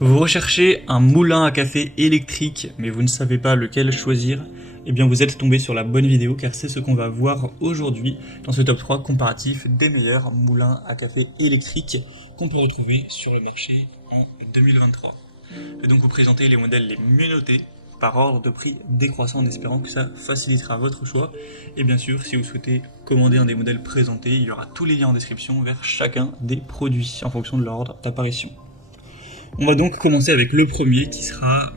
Vous recherchez un moulin à café électrique, mais vous ne savez pas lequel choisir? Eh bien vous êtes tombé sur la bonne vidéo car c'est ce qu'on va voir aujourd'hui dans ce top 3 comparatif des meilleurs moulins à café électriques qu'on peut retrouver sur le marché en 2023. Je vais donc vous présenter les modèles les mieux notés par ordre de prix décroissant en espérant que ça facilitera votre choix. Et bien sûr, si vous souhaitez commander un des modèles présentés, il y aura tous les liens en description vers chacun des produits en fonction de leur ordre d'apparition. On va donc commencer avec le premier qui sera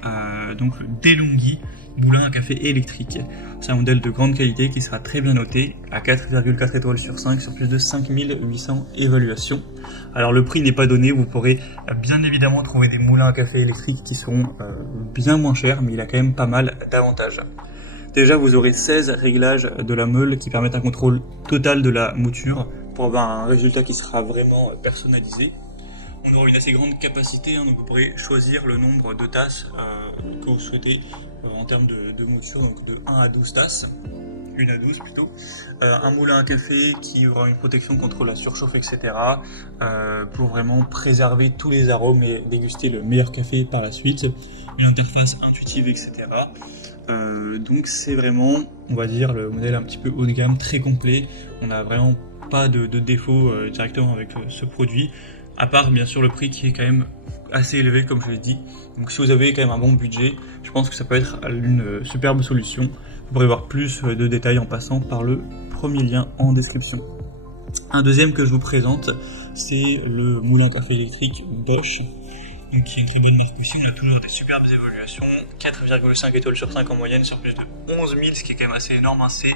donc le DeLonghi moulin à café électrique. C'est un modèle de grande qualité qui sera très bien noté à 4,4 étoiles sur 5 sur plus de 5800 évaluations. Alors le prix n'est pas donné, vous pourrez bien évidemment trouver des moulins à café électriques qui seront bien moins chers, mais il a quand même pas mal d'avantages. Déjà vous aurez 16 réglages de la meule qui permettent un contrôle total de la mouture pour avoir un résultat qui sera vraiment personnalisé. On aura une assez grande capacité, donc vous pourrez choisir le nombre de tasses que vous souhaitez en termes de mouture, donc de 1 à 12 tasses, 1 à 12 plutôt. Un moulin à café qui aura une protection contre la surchauffe, etc. Pour vraiment préserver tous les arômes et déguster le meilleur café par la suite. Une interface intuitive, etc. Donc c'est vraiment, on va dire, le modèle un petit peu haut de gamme, très complet. On n'a vraiment pas de défaut directement avec ce produit. À part bien sûr le prix qui est quand même assez élevé comme je l'ai dit. Donc si vous avez quand même un bon budget, je pense que ça peut être une superbe solution. Vous pourrez voir plus de détails en passant par le premier lien en description. Un deuxième que je vous présente, c'est le moulin à café électrique Bosch. Donc qui est une très bonne marque aussi, on a toujours des superbes évaluations, 4,5 étoiles sur 5 en moyenne sur plus de 11 000, ce qui est quand même assez énorme, c'est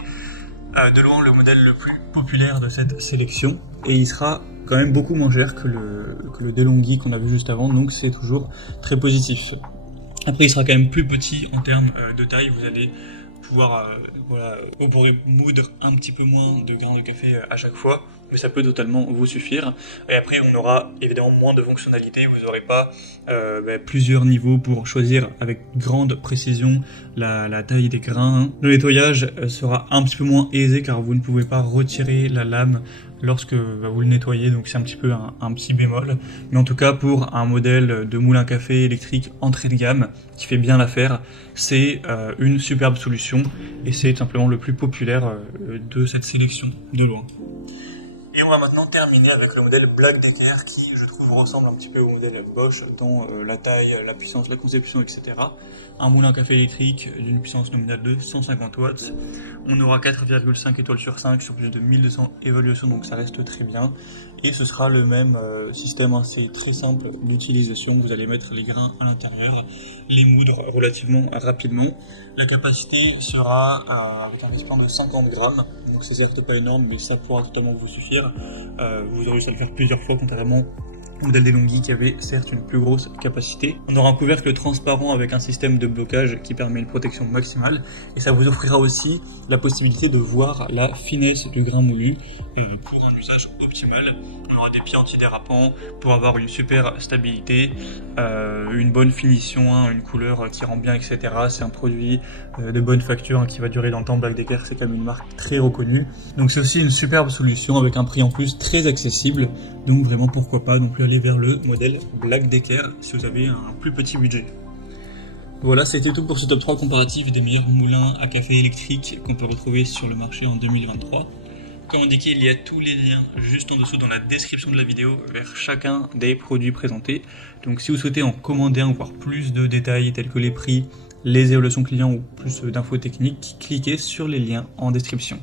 de loin le modèle le plus populaire de cette sélection, et il sera quand même beaucoup moins cher que le DeLonghi qu'on a vu juste avant, donc c'est toujours très positif. Après il sera quand même plus petit en termes de taille, vous allez pouvoir, vous pourrez moudre un petit peu moins de grains de café à chaque fois, mais ça peut totalement vous suffire. Et après on aura évidemment moins de fonctionnalités, vous n'aurez pas plusieurs niveaux pour choisir avec grande précision la taille des grains. Le nettoyage sera un petit peu moins aisé car vous ne pouvez pas retirer la lame lorsque vous le nettoyez, donc c'est un petit peu un petit bémol. Mais en tout cas, pour un modèle de moulin à café électrique entrée de gamme qui fait bien l'affaire, c'est une superbe solution et c'est simplement le plus populaire de cette sélection de loin. Et on va maintenant terminer avec le modèle Black Decker qui, je trouve, ressemble un petit peu au modèle Bosch dans la taille, la puissance, la conception, etc. Un moulin à café électrique d'une puissance nominale de 150 watts. On aura 4,5 étoiles sur 5 sur plus de 1200 évaluations, donc ça reste très bien. Et ce sera le même système, c'est très simple d'utilisation. Vous allez mettre les grains à l'intérieur, les moudre relativement rapidement. La capacité sera avec un récipient de 50 grammes, donc c'est certes pas énorme, mais ça pourra totalement vous suffire. Vous aurez réussi à le faire plusieurs fois, contrairement au modèle DeLonghi qui avait certes une plus grosse capacité. On aura un couvercle transparent avec un système de blocage qui permet une protection maximale, et ça vous offrira aussi la possibilité de voir la finesse du grain moulu pour un usage optimal. On aura des pieds antidérapants pour avoir une super stabilité, une bonne finition, une couleur qui rend bien, etc. C'est un produit de bonne facture qui va durer dans le temps. Black Decker, c'est quand même une marque très reconnue. Donc c'est aussi une superbe solution avec un prix en plus très accessible. Donc vraiment pourquoi pas non plus aller vers le modèle Black Decker si vous avez un plus petit budget. Voilà, c'était tout pour ce top 3 comparatif des meilleurs moulins à café électriques qu'on peut retrouver sur le marché en 2023. Comme indiqué, il y a tous les liens juste en dessous dans la description de la vidéo vers chacun des produits présentés. Donc si vous souhaitez en commander un ou voir plus de détails tels que les prix, les évaluations clients ou plus d'infos techniques, cliquez sur les liens en description.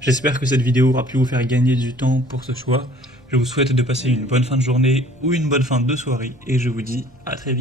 J'espère que cette vidéo aura pu vous faire gagner du temps pour ce choix. Je vous souhaite de passer une bonne fin de journée ou une bonne fin de soirée et je vous dis à très vite.